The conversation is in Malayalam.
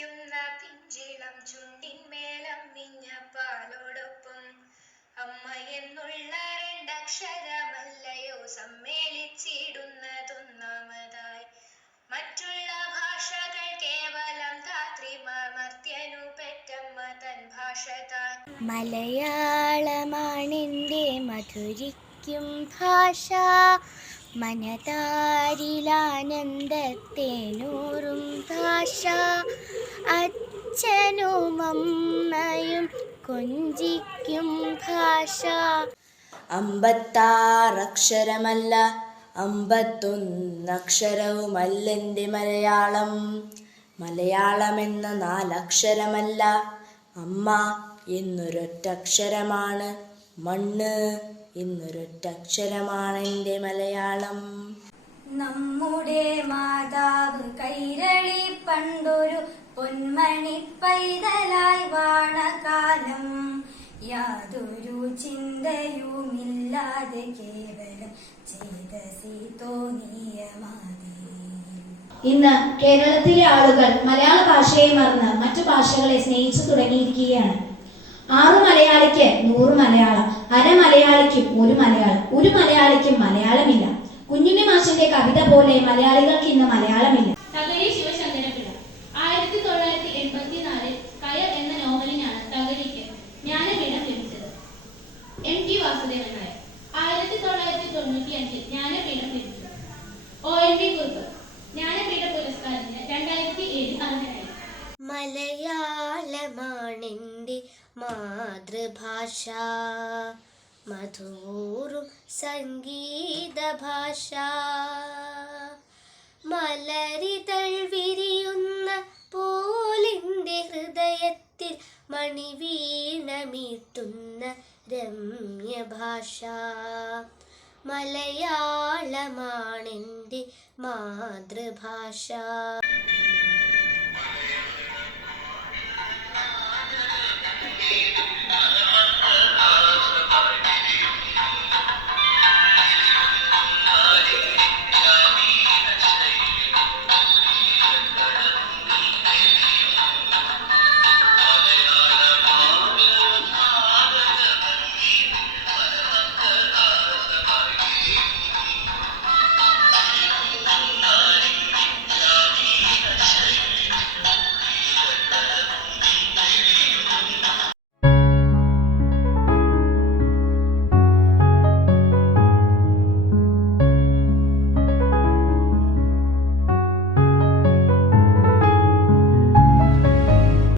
കുടിക്കുന്ന പിഞ്ചിളം ചുണ്ടിന്മേലം മിഞ്ഞ പാലോടൊപ്പം അമ്മ എന്നുള്ള രണ്ടക്ഷരമല്ലയോ സമ്മേളിച്ചിടുന്നതൊന്നാമതായി. മറ്റുള്ള ഭാഷകൾ കേവലം ധാത്രിമർത്യനു പെറ്റമ്മ തൻ ഭാഷ താൻ. മലയാളമാണെൻ്റെ മധുരിക്കും ഭാഷ, മനതാരിലാനന്ദത്തേനൂറും ഭാഷ. അച്ഛനും അമ്മയും കൊഞ്ചിക്കും ഭാഷ. 56 അക്ഷരമല്ല 51 അക്ഷരവുമല്ലെൻ്റെ മലയാളം. മലയാളമെന്ന 4 അക്ഷരമല്ല, അമ്മ എന്നൊരൊറ്റക്ഷരമാണ്. മണ്ണ് എന്നൊരൊറ്റക്ഷരമാണെൻ്റെ മലയാളം. നമ്മുടെ മാതാവ് കൈരളി പണ്ടൊരു പൊന്മണി പൈതലായി വാണ കാലം, യാതൊരു ചിന്തയുമില്ലാതെ കേവലം ചേതസി തോന്നിയ മാതി. ഇന്ന് കേരളത്തിലെ ആളുകൾ മലയാള ഭാഷയെ മറന്ന് മറ്റു ഭാഷകളെ സ്നേഹിച്ചു തുടങ്ങിയിരിക്കുകയാണ്. 6 മലയാളിക്ക് 100 മലയാളം, അര മലയാളിക്കും 1 മലയാളം, ഒരു മലയാളിക്കും മലയാളമില്ല. കുഞ്ഞുണ്ണി മാഷിന്റെ കവിത പോലെ മലയാളികൾക്ക് ഇന്ന് മലയാളമില്ല. തകഴി ശിവശങ്കരപിള്ള 1984 കയർ എന്ന നോവലിനാണ് തകഴിക്ക് ജ്ഞാനപീഠം ലഭിച്ചത്. MT വാസുദേവൻ നായർ 1995 ജ്ഞാനപീഠം ലഭിച്ചു. ONV കുറുപ്പ് ജ്ഞാനപീഠ പുരസ്കാരത്തിന് 2007 അർഹനായി. മലയാളമാണെൻ്റെ മാതൃഭാഷ, മധുറും സംഗീത ഭാഷ. മലരിതൾ വിരിയുന്ന പോലെൻ്റെ ഹൃദയത്തിൽ മണിവീണമീട്ടുന്ന രമ്യഭാഷ. മലയാളമാണെൻ്റെ മാതൃഭാഷ.